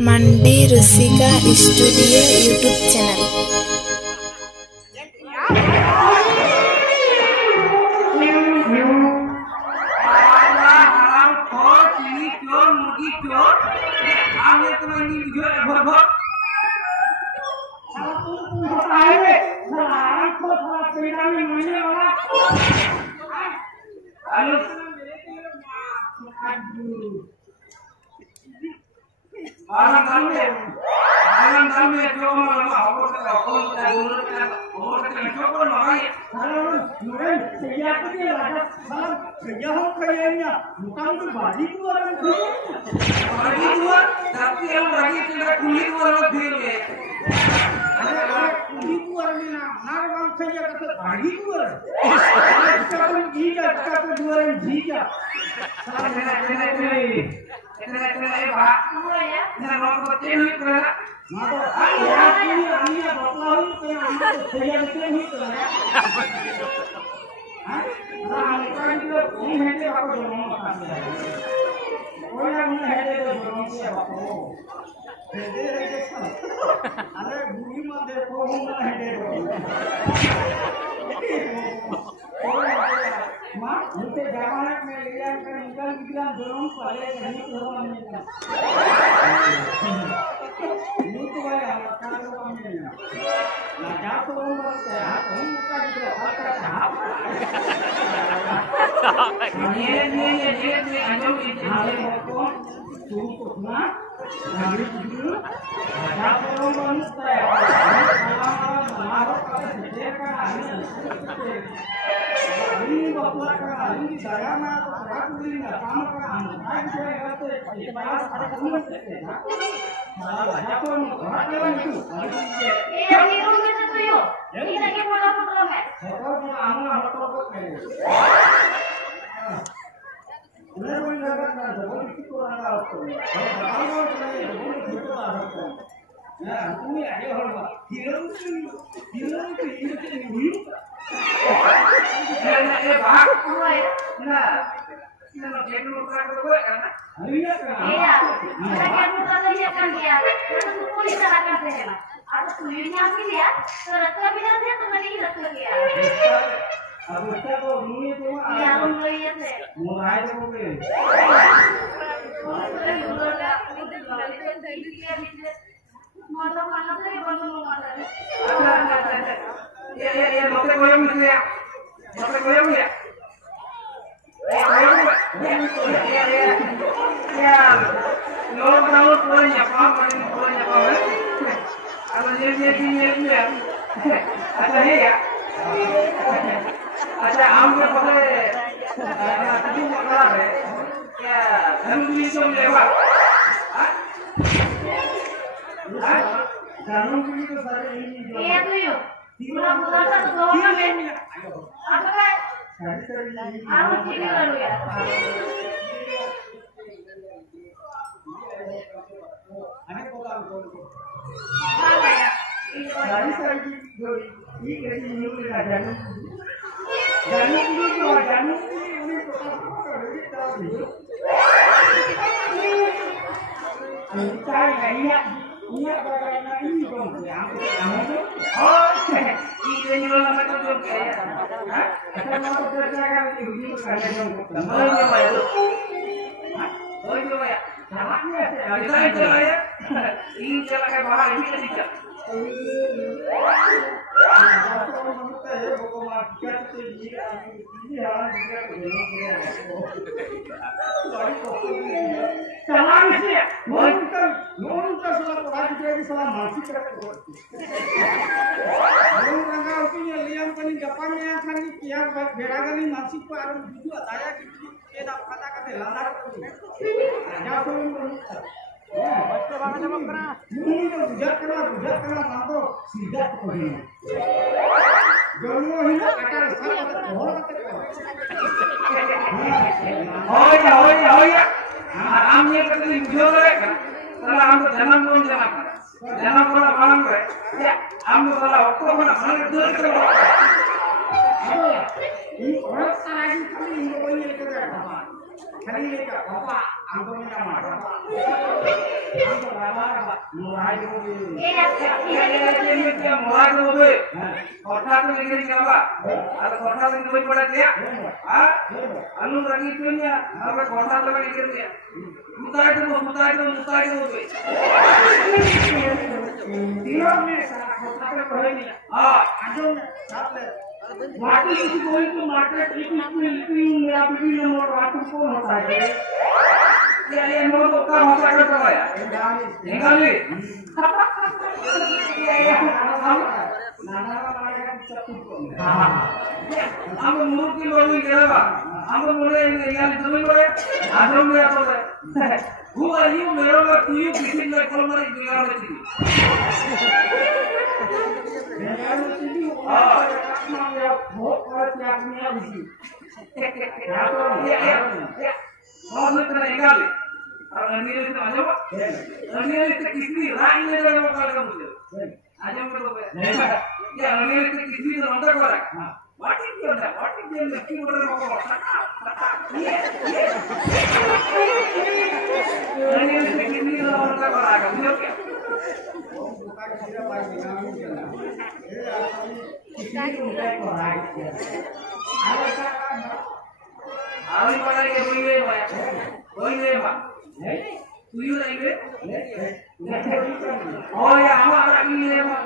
Mandi Rusika Studio YouTube channel. Angko minta marah. Angko marah. Mulai dulu. Iya, mulai dulu. Kota tu negeri apa? Ada kota yang lebih pada dia. Ah, anu lagi punya. Apa kota tu lagi dia? Mutai tu. Dia ni kota tu boleh ni. Ah, anu What is going to market if you have been more what to phone होता है ये मोर तो काम होता है तो है निकाली ये नाना का चप्पू को हां हम मोर की लोग ही गेलवा हम बोले निकाली जमीन को आश्रम में तो है who are you मेरो का तू ही किसी ने कॉल मारी निकाल दी बहुत बड़ा त्याग में है ये बहुत तरह निकाल और अमीर से आजो अमीर से किसी राय ले ले वो कर मुझे आजो को ये अमीर से किसी से अंदर कर व्हाट इज योर लकी बोल रहा ये अमीर से किसी से अंदर कर मुझे क्या Awal pada yang boleh apa? Tujuh lagi? Oh ya, awak ada ini apa?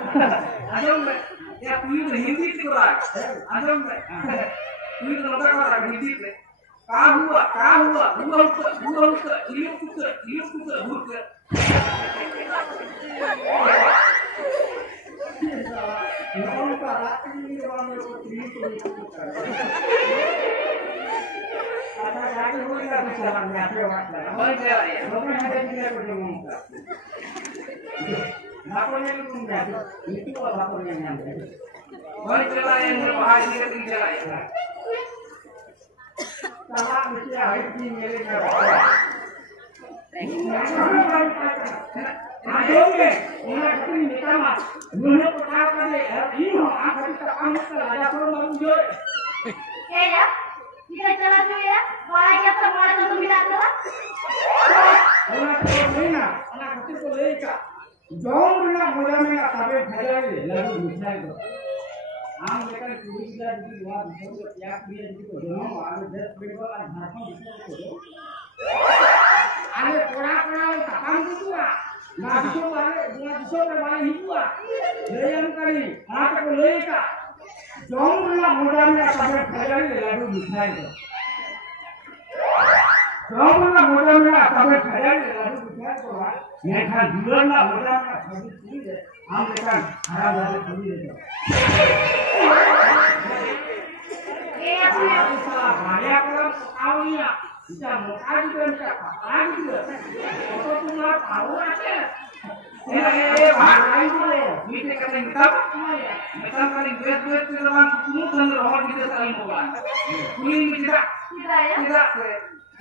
Ada apa? Ya tujuh Hindi itu orang. Ada apa? Tujuh orang orang Hindi itu. Kahua, buka. Orang para ini orang yang tujuh. Ada lagi boleh tak jalannya lewat? Boleh jalan ya. Boleh ada juga berjumpa. Lapornya itu enggak. Itu lapornya yang ada. Boleh jalan yang berbahaya tidak jalan ya. Salah mesti ada di milik mereka. Ada ke? Orang itu minta mas. Dulu perkara ni, ini akan kita angkat saja kalau mahu. Ya. Kita jalan dulu ya. Mulai kita mulai untuk bilang dulu. Anak kecil ko leka. Jauh bila mula tapi bhaya ni lalu misal itu. Am lekan tulis dah di luar itu tiap dia itu dono ada jet berapa ada harga itu. Ada pura-pura takkan itu ah. Nah itu ada itu ah. Leyan kali anak ko leka. Jauh bila mula tapi bhaya ni lalu misal itu. Jauhlah mudah-mudah sampai saya lalu bicara soal. Mereka juallah mudah-mudah sampai sini. Mereka harap dari sini itu. Saya salah banyak orang tahu ya. Bisa mengkaji dan cakap lagi tu. Kalau cuma tahu aja. Wah, ini kata kita paling berat itu dalam semua tentang orang kita saling mula. Ini tidak.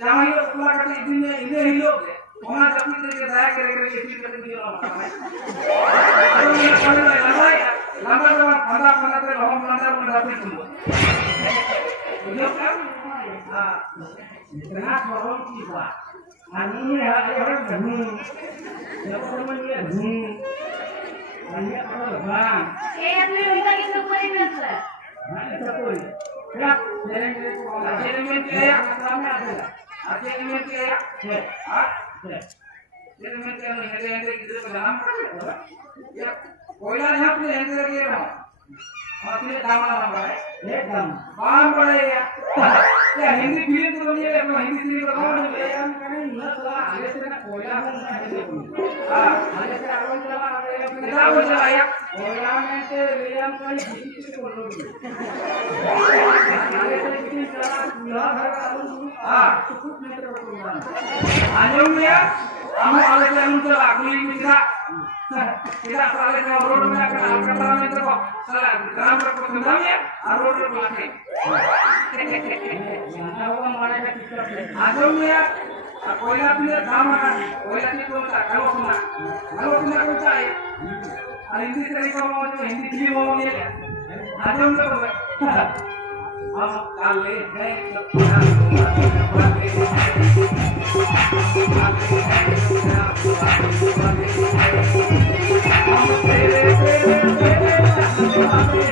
Jangan hidup keluar kata ini hidup deh. Orang tapi kita daya kira-kira itu kita tinggal orang. Kalau kita kalau lambat pada terlalu lambat mendapat semua. Hidup kan? Tengah orang kita. Ini orang bunyi. Siapa namanya bunyi? Banyak orang bang. Yang kita kita boleh betul. Itu pun. Ya, jadi kita sama ada. Ada yang dia, jadi mereka yang itu dalam ya, koilah yang punya yang dia lah. Masih dalam apa? Dalam. Paham boleh ya? Ya Hindi film tu dia, Hindi film tu orang yang kan ini salah. Ada sana koilah pun ada. Ada sana orang salah ada yang kita salah ya. Koilah itu yang kan itu kalau. Ada kita salah, dia harus cukup meter berkurang. Anjumnya, kamu oleh yang untuk aku ini tidak salah ngobrol dengan kata meter kok. Salah, dalam perkembangannya, arus berlaku. Anjumnya, koilah punya sama, koilah itu kalau semua percaya. Hindi sering kamu Hindi film mau ni. Anjumnya हम काले हैं तो क्या वाले हम तेरे तेरे तेरे वाले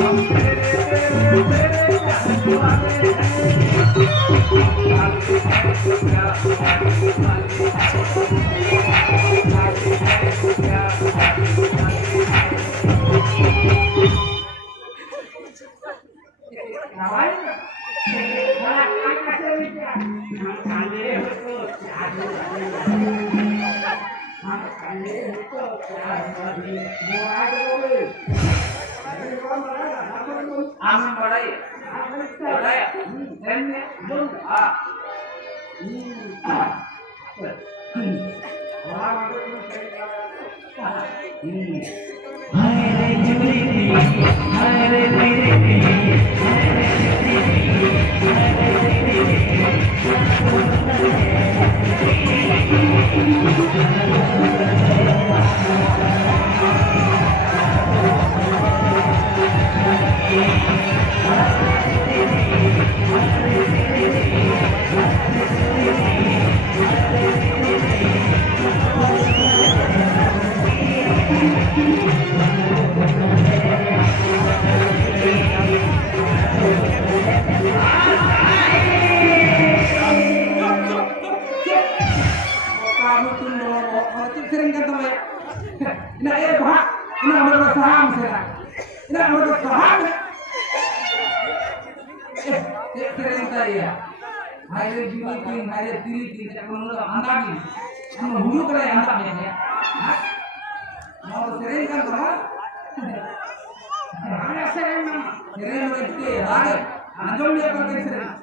हम तेरे तेरे तेरे वाले आम बढ़ाई बढ़ाया धन्य आ sering kan teman ya. Ini ayah bahak, ini ambil saham sekarang. Ini ambil saham. Sering tadi ya. Hari julitin, hari dilitin, saya menurut anda ini, kamu hulu kalau yang anda ya. Mau sering kan teman? Ada sering mana? Sering begitu ya. Ada. Anjol dia pakai sering.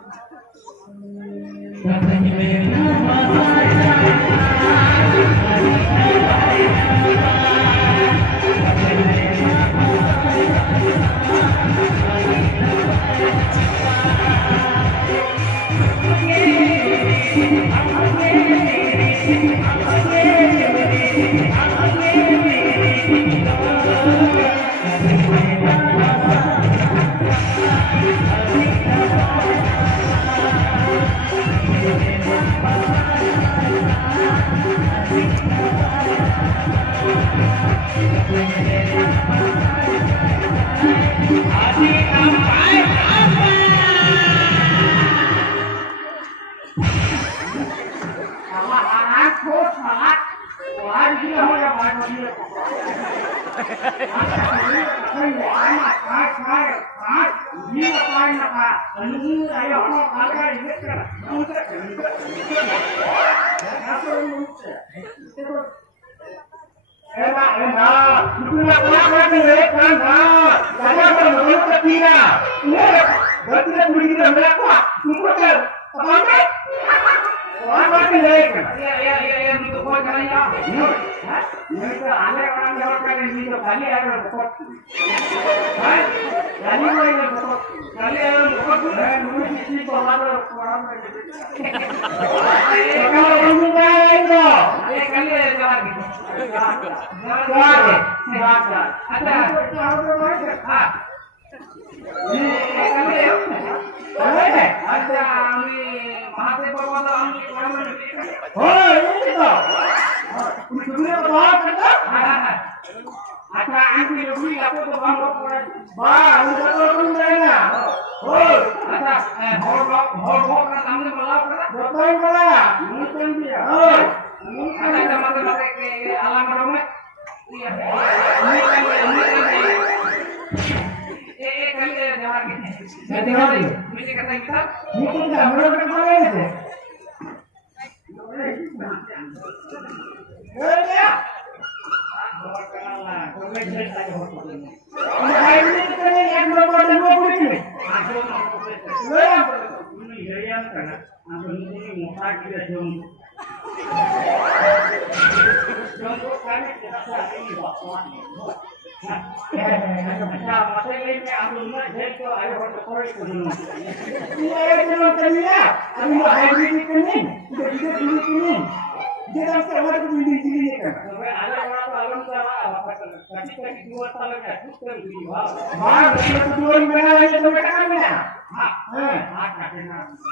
dua tahun ya, bukan dua. Wah, dua mana aja tuh mereka kan ya?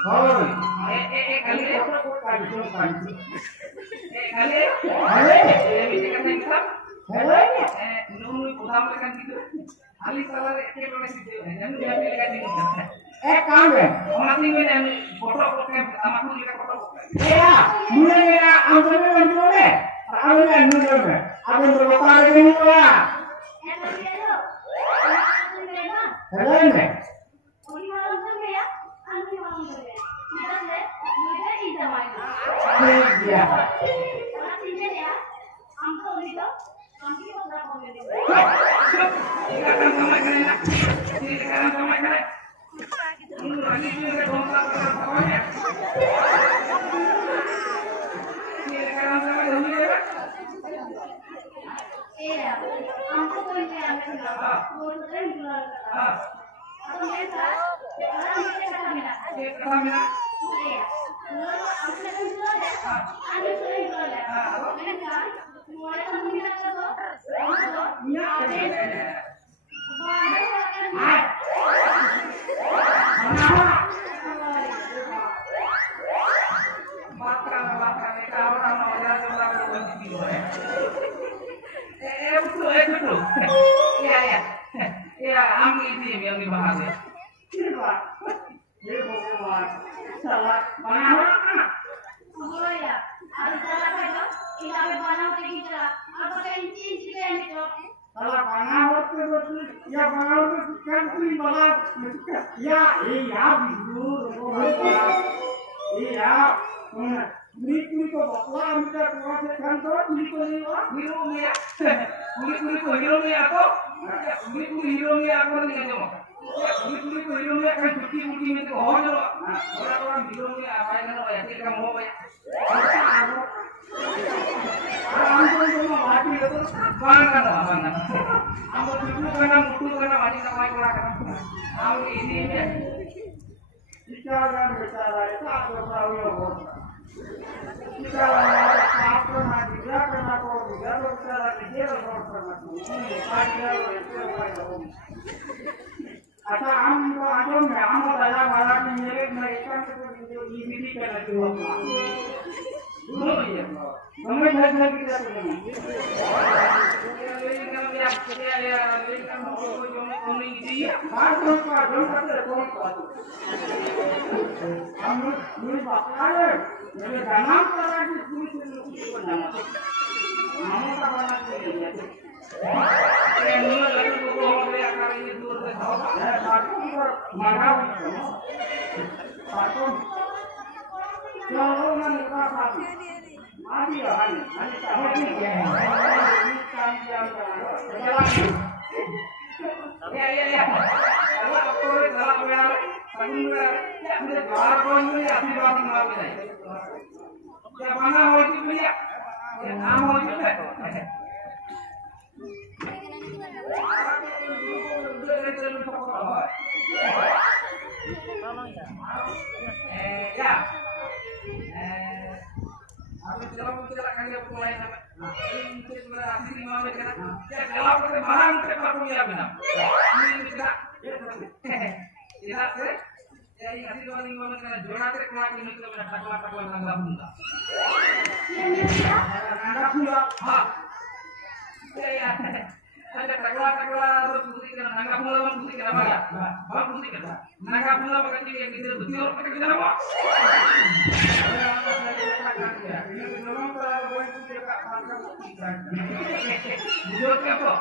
Oh, kali bisa kan kita? Nunggu utama kan gitu. Ali salah kayak mana sih? Jangan dia pilih kan gitu. Kamu ya? Orang tinggal yang foto kan, sama aku juga foto. Iya, mulai ya, ambil yang dulu. Ambil yang dulu. Ambil berapa kali ini lah? Kalian deh. Iya. Yang dibahas ya. Salah mana? Oh ya, ada salah apa? Kita berpanah pergi kita. Apa kenci kita itu? Salah panah waktu itu ya panah itu kan malah ya iya biru iya Beli ko bakla minta kuat kan tuh beli ya beli ko hero nih aku beli aku nih aja mah beli ko hero nih kan cuci itu orang hero nih apa yang lo ya kita mau ya Ambil semua mati itu bangga bangga. Ambil dulu karena mutu karena mati sama keluarga. Ambil ini ya. Bicara itu aku tahu ya bos. Jika apa mati dia karena kau juga bicara dia bos karena ada itu Asa ambil dalam malam ini mereka itu ini karena dua. Dulu ya. Mama jangan kita dulu. Mati ya, mati tahu ni. Ya. Kalau aku kalau biar pengguna, ya sudah baru pun ya sudah tinggal ni. Ya mana mau itu punya? Ya kamu itu kan. Ya. Aku jalan kan dia mulai sama. Ini berarti di mana kan? Ya kalau kita barang kita punya benar. Ini tidak. Tidak sih. Ya ini asli orang ini mana kan jualan kita keluar ini kita benar takwa nggak bunda. Nggak pula. Ha. Ya. Ada takwa berputih kan nggak pula berputih kan apa ya? Berputih kan. Nggak pula pakai yang kita betul pakai kita apa? Jujur ke apa?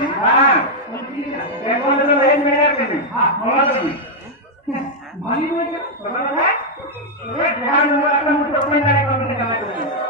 हां एक बार तो लाइन में यार करने हां बोला तो भाली में क्या बोला है रे ध्यान हुआ अपना मुझे अपने कार्य करने का